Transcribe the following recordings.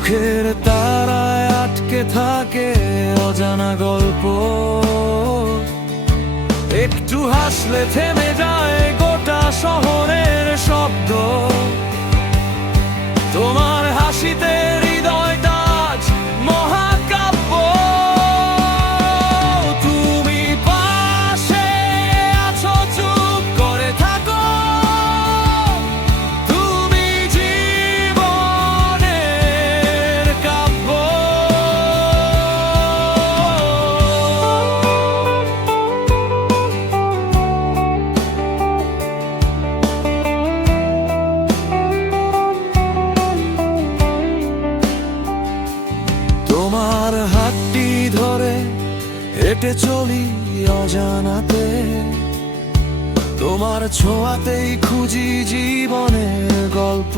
চোখের তারায় আটকে থাকে অজানা গল্প। একটু হাসলে থেমে যায় গোটা শহরের শব্দ। তোমার হাসিতে হাতটি ধরে হেঁটে চলি অজানাতে। তোমার ছোঁয়াতেই খুঁজি জীবনের গল্প।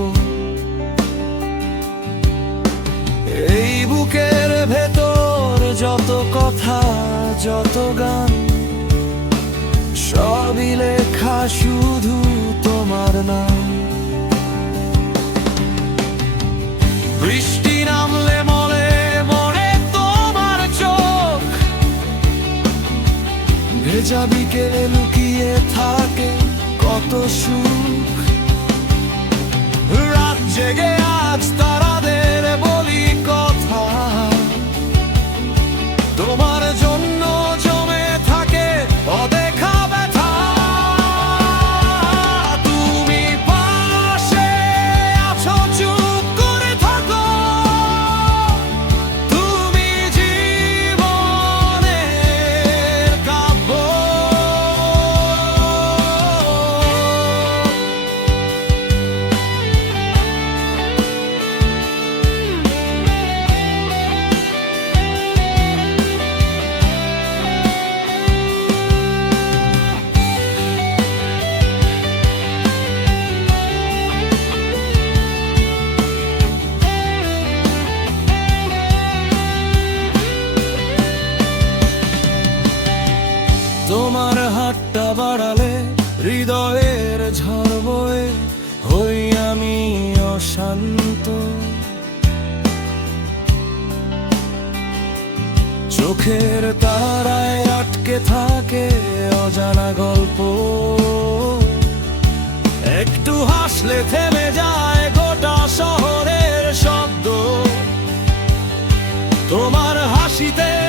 এই বুকের ভেতর যত কথা, যত গান, সবই লেখা শুধু তোমার নাম। বৃষ্টি ভেজা বিকেলে লুকিয়ে থাকে কত সুখ। রাত জেগে আজ তারাদের তোমার হাতটা বাড়ালে হৃদয়ের ঝড় বয়ে হই আমি অশান্ত। চোখের তারায় আটকে থাকে অজানা গল্প। একটু হাসলে থেমে যায় গোটা শহরের শব্দ। তোমার হাসিতে